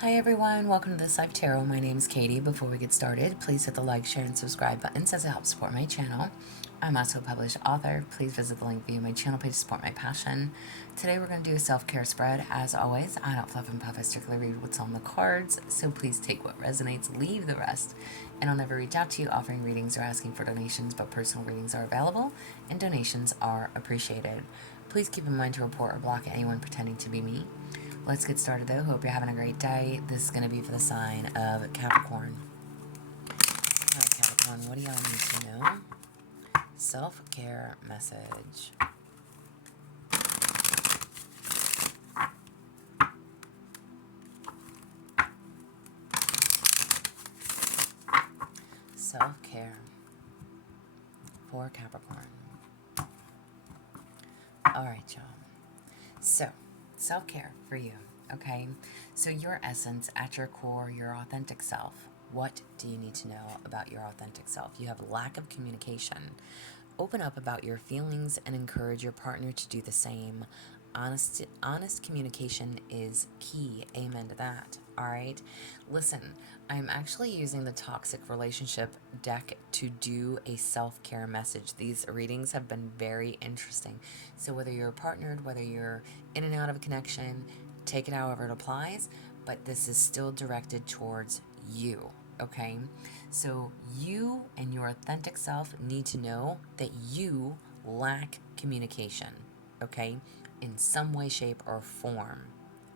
Hi everyone, welcome to This Life Tarot. My name is Katie. Before we get started, please hit the like, share, and subscribe buttons as it helps support my channel. I'm also a published author. Please visit the link via my channel page to support my passion. Today we're going to do a self-care spread. As always, I don't fluff and puff, I strictly read what's on the cards, so please take what resonates, leave the rest. And I'll never reach out to you offering readings or asking for donations, but personal readings are available and donations are appreciated. Please keep in mind to report or block anyone pretending to be me. Let's get started though. Hope you're having a great day. This is going to be for the sign of Capricorn. Alright, Capricorn, what do y'all need to know? Self-care message. Self-care for Capricorn. Alright, y'all. So, self-care for you, okay? So your essence, at your core, your authentic self. What do you need to know about your authentic self? You have a lack of communication. Open up about your feelings and encourage your partner to do the same. Honest communication is key. Amen to that. All right. Listen, I'm actually using the toxic relationship deck to do a self-care message. These readings have been very interesting. So whether you're partnered, whether you're in and out of a connection, take it however it applies, but this is still directed towards you. Okay, so you and your authentic self need to know that you lack communication, okay, in some way, shape, or form.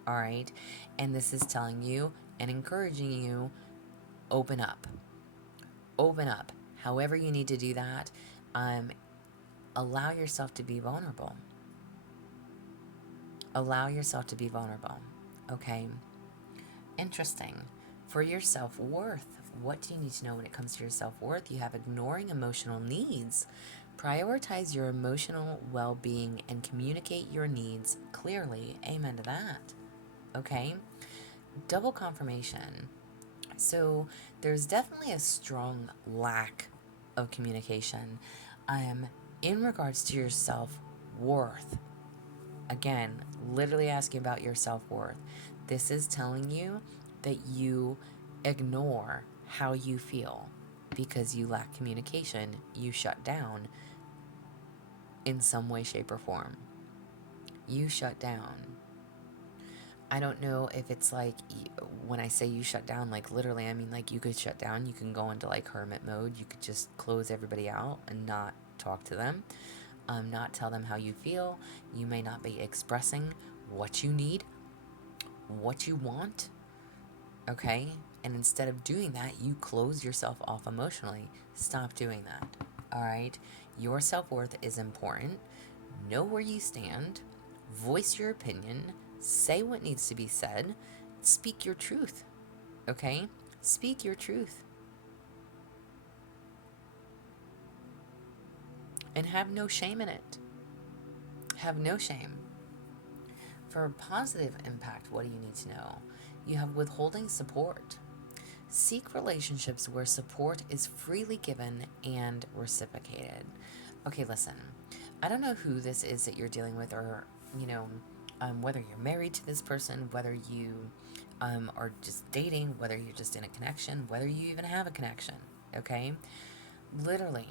All right, and this is telling you and encouraging you, open up. Open up. However you need to do that, allow yourself to be vulnerable. Allow yourself to be vulnerable, okay? Interesting. For your self-worth, what do you need to know when it comes to your self-worth? You have ignoring emotional needs. Prioritize your emotional well-being and communicate your needs clearly. Amen to that. Okay? Double confirmation. So there's definitely a strong lack of communication in regards to your self-worth. Again, literally asking about your self-worth. This is telling you that you ignore how you feel because you lack communication. You shut down in some way, shape, or form. You shut down. I don't know if it's like, when I say you shut down, like literally, I mean like you could shut down. You can go into like hermit mode. You could just close everybody out and not talk to them. Not tell them how you feel. You may not be expressing what you need, what you want, okay? And instead of doing that, you close yourself off emotionally. Stop doing that, all right? Your self-worth is important. Know where you stand. Voice your opinion. Say what needs to be said. Speak your truth, okay? Speak your truth. And have no shame in it. Have no shame. For a positive impact, what do you need to know? You have withholding support. Seek relationships where support is freely given and reciprocated. Okay, listen, I don't know who this is that you're dealing with, or, whether you're married to this person, whether you are just dating, whether you're just in a connection, whether you even have a connection, okay? Literally,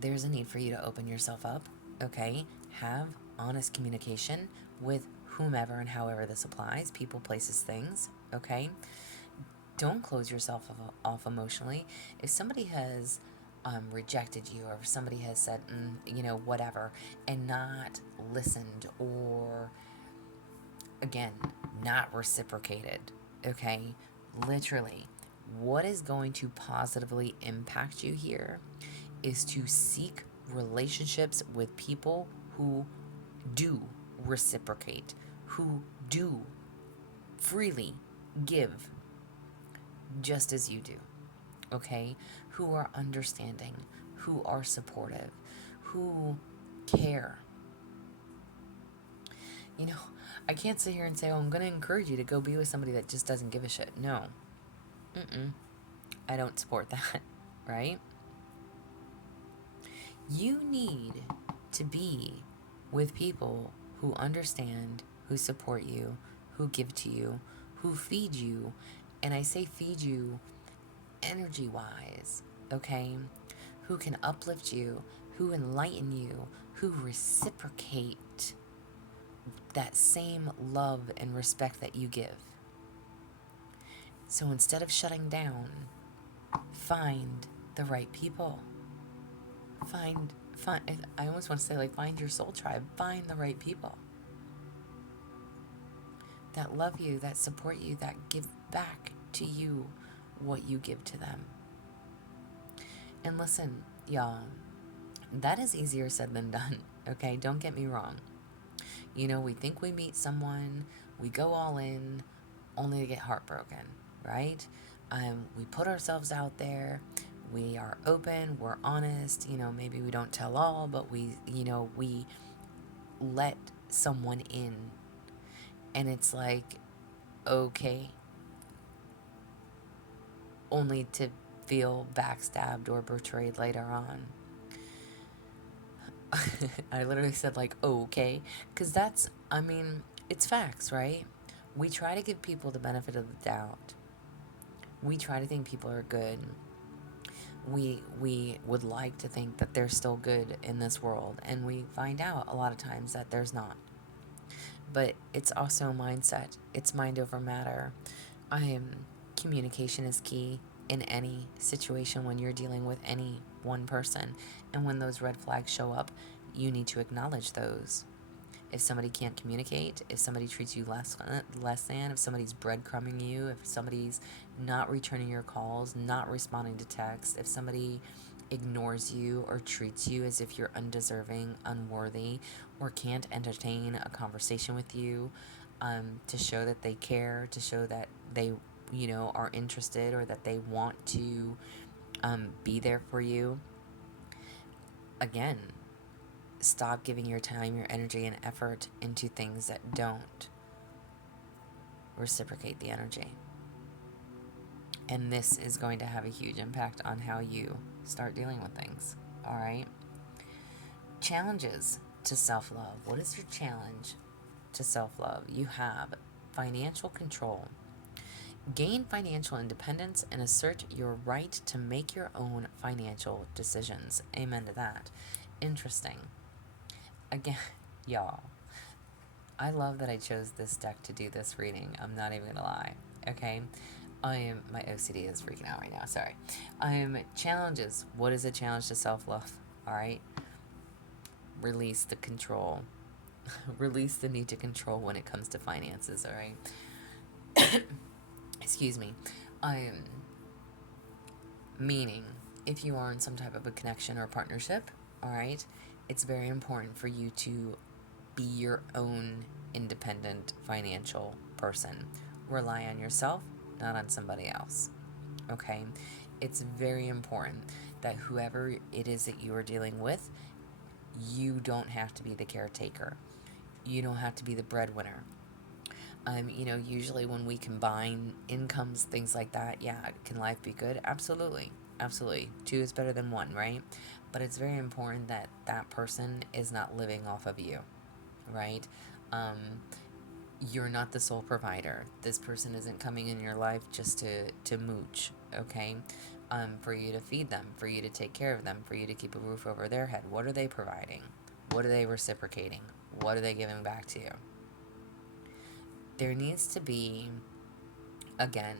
there's a need for you to open yourself up, okay? Have honest communication with whomever and however this applies, people, places, things, okay? Don't close yourself off emotionally. If somebody has rejected you, or if somebody has said, whatever, and not listened, or, again, not reciprocated, okay? Literally, what is going to positively impact you here is to seek relationships with people who do reciprocate, who do freely give just as you do, okay? Who are understanding, who are supportive, who care. I can't sit here and say, I'm going to encourage you to go be with somebody that just doesn't give a shit. No. I don't support that, right? You need to be with people who understand, who support you, who give to you, who feed you, and I say feed you energy wise, okay? Who can uplift you, who enlighten you, who reciprocate that same love and respect that you give. So instead of shutting down, find the right people. Find, I almost want to say, like, find your soul tribe. Find the right people that love you, that support you, that give back to you what you give to them. And listen, y'all, that is easier said than done, okay? Don't get me wrong. You know, we think we meet someone, we go all in, only to get heartbroken, right? We put ourselves out there, we are open, we're honest, you know, maybe we don't tell all, but we let someone in, and it's like, okay, only to feel backstabbed or betrayed later on. I literally said, like, okay, because that's, I mean, it's facts, right? We try to give people the benefit of the doubt. We try to think people are good. We would like to think that they're still good in this world, and we find out a lot of times that there's not. But it's also mindset. It's mind over matter. Communication is key in any situation when you're dealing with any one person. And when those red flags show up, you need to acknowledge those. If somebody can't communicate, if somebody treats you less than, if somebody's breadcrumbing you, if somebody's not returning your calls, not responding to texts, if somebody ignores you or treats you as if you're undeserving, unworthy, or can't entertain a conversation with you, to show that they care, to show that they, are interested, or that they want to be there for you. Again, stop giving your time, your energy, and effort into things that don't reciprocate the energy. And this is going to have a huge impact on how you start dealing with things. All right? Challenges to self-love. What is your challenge to self-love? You have financial control. Gain financial independence and assert your right to make your own financial decisions. Amen to that. Interesting. Again, y'all, I love that I chose this deck to do this reading. I'm not even gonna lie. Okay? My OCD is freaking out right now. Sorry. Challenges. What is a challenge to self-love? All right? Release the control. Release the need to control when it comes to finances. All right? Excuse me. Meaning, if you are in some type of a connection or partnership, all right, it's very important for you to be your own independent financial person. Rely on yourself, not on somebody else. Okay? It's very important that whoever it is that you are dealing with, you don't have to be the caretaker. You don't have to be the breadwinner. Usually when we combine incomes, things like that, yeah, can life be good? Absolutely. Absolutely. 2 is better than 1, right? But it's very important that that person is not living off of you, right? You're not the sole provider. This person isn't coming in your life just to mooch, okay? For you to feed them, for you to take care of them, for you to keep a roof over their head. What are they providing? What are they reciprocating? What are they giving back to you? There needs to be, again,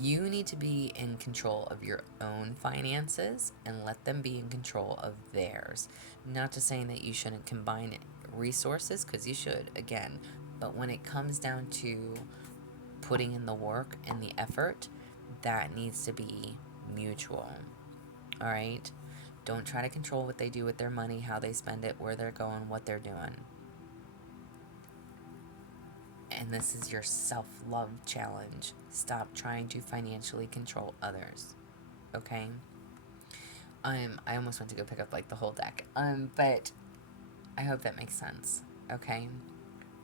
you need to be in control of your own finances and let them be in control of theirs. Not to saying that you shouldn't combine resources, because you should, again. But when it comes down to putting in the work and the effort, that needs to be mutual. All right? Don't try to control what they do with their money, how they spend it, where they're going, what they're doing. And this is your self-love challenge. Stop trying to financially control others. Okay? I almost went to go pick up like the whole deck. But I hope that makes sense. Okay?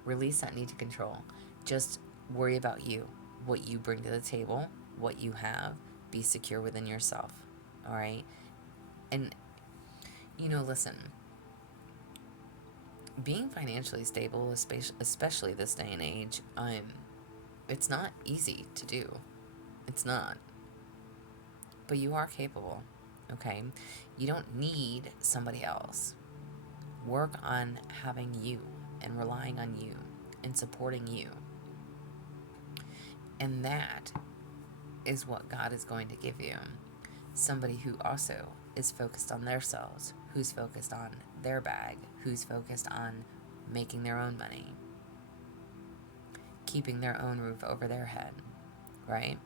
Release that need to control. Just worry about you, what you bring to the table, what you have. Be secure within yourself. All right? And listen, being financially stable, especially this day and age, It's not easy to do. It's not. But you are capable, okay? You don't need somebody else. Work on having you and relying on you and supporting you. And that is what God is going to give you. Somebody who also is focused on themselves, who's focused on their bag, who's focused on making their own money, keeping their own roof over their head, right?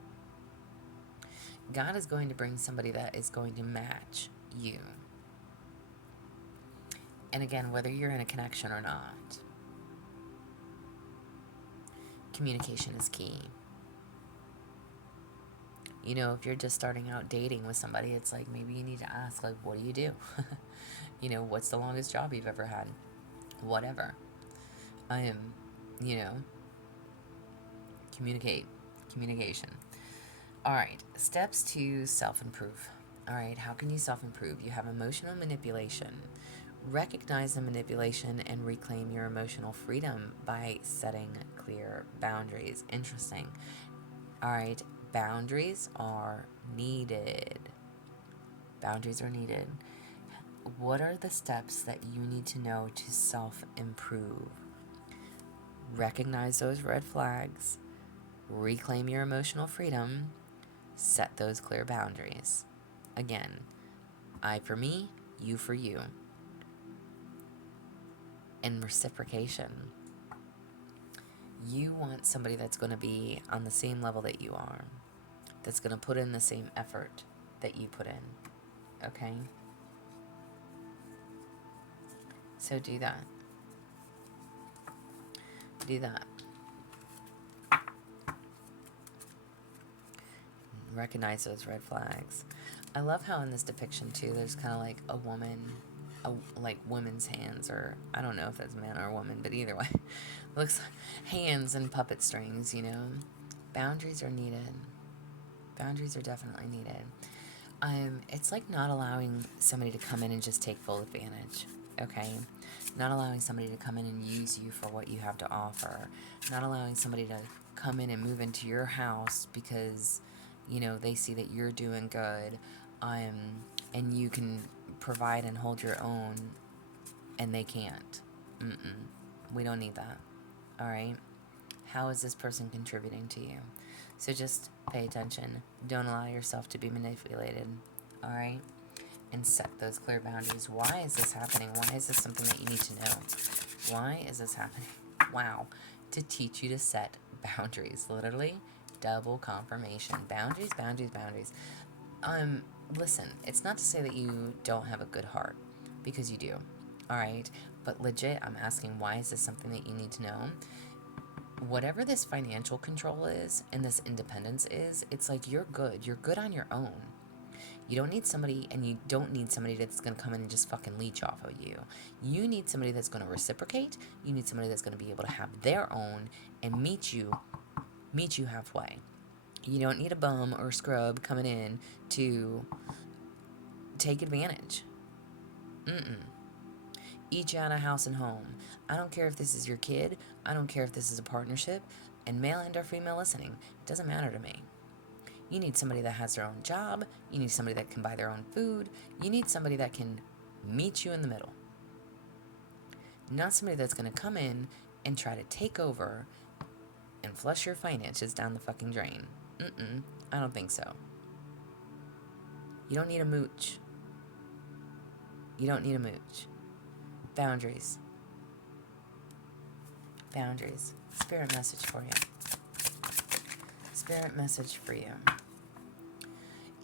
God is going to bring somebody that is going to match you. And again, whether you're in a connection or not, communication is key. You know, if you're just starting out dating with somebody, it's like maybe you need to ask, like, what do you do? You know, what's the longest job you've ever had? Whatever. You know, communication. All right, steps to self-improve. All right, how can you self-improve? You have emotional manipulation. Recognize the manipulation and reclaim your emotional freedom by setting clear boundaries. Interesting. All right, boundaries are needed. Boundaries are needed. What are the steps that you need to know to self-improve? Recognize those red flags. Reclaim your emotional freedom. Set those clear boundaries. Again, I for me, you for you. And reciprocation. You want somebody that's going to be on the same level that you are, that's going to put in the same effort that you put in. Okay? So do that. Do that. Recognize those red flags. I love how in this depiction too, there's kind of like a woman, like women's hands, or I don't know if that's a man or a woman, but either way, looks like hands and puppet strings. You know, boundaries are needed. Boundaries are definitely needed. It's like not allowing somebody to come in and just take full advantage. Okay, not allowing somebody to come in and use you for what you have to offer. Not allowing somebody to come in and move into your house because, you know, they see that you're doing good, and you can provide and hold your own, and they can't. We don't need that. All right? How is this person contributing to you? So just pay attention. Don't allow yourself to be manipulated. All right? And set those clear boundaries. Why is this happening? Why is this something that you need to know? Why is this happening? Wow. To teach you to set boundaries. Literally, double confirmation. Boundaries, boundaries, boundaries. Listen, it's not to say that you don't have a good heart, because you do. All right? But legit, I'm asking, why is this something that you need to know? Whatever this financial control is and this independence is, it's like you're good. You're good on your own. You don't need somebody, and you don't need somebody that's going to come in and just fucking leech off of you. You need somebody that's going to reciprocate. You need somebody that's going to be able to have their own and meet you halfway. You don't need a bum or a scrub coming in to take advantage. Each out of house and home. I don't care if this is your kid. I don't care if this is a partnership. And male and or female listening, it doesn't matter to me. You need somebody that has their own job. You need somebody that can buy their own food. You need somebody that can meet you in the middle. Not somebody that's going to come in and try to take over and flush your finances down the fucking drain. I don't think so. You don't need a mooch. You don't need a mooch. Boundaries. Boundaries. Spirit message for you. Spirit message for you.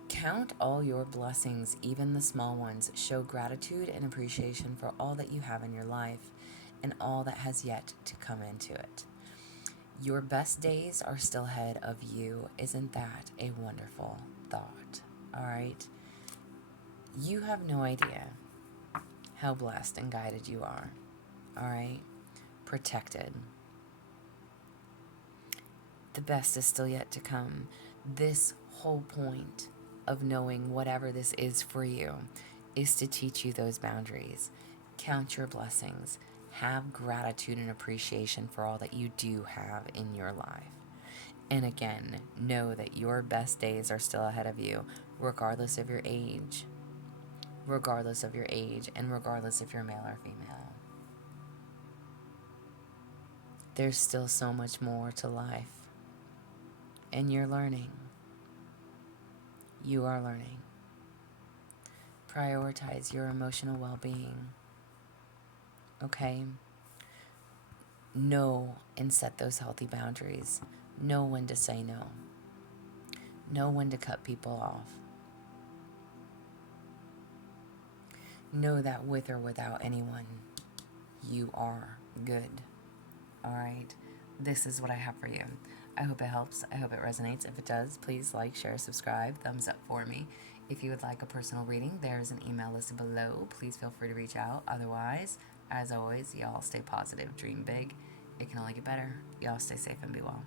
Count all your blessings, even the small ones. Show gratitude and appreciation for all that you have in your life and all that has yet to come into it. Your best days are still ahead of you. Isn't that a wonderful thought? All right? You have no idea how blessed and guided you are. All right? Protected. The best is still yet to come. This whole point of knowing whatever this is for you is to teach you those boundaries. Count your blessings. Have gratitude and appreciation for all that you do have in your life. And again, know that your best days are still ahead of you, regardless of your age. Regardless of your age, and regardless if you're male or female. There's still so much more to life. And you're learning. You are learning. Prioritize your emotional well-being. Okay? Know and set those healthy boundaries. Know when to say no. Know when to cut people off. Know that with or without anyone, you are good. Alright? This is what I have for you. I hope it helps. I hope it resonates. If it does, please like, share, subscribe, thumbs up for me. If you would like a personal reading, there's an email listed below. Please feel free to reach out. Otherwise, as always, y'all stay positive, dream big. It can only get better. Y'all stay safe and be well.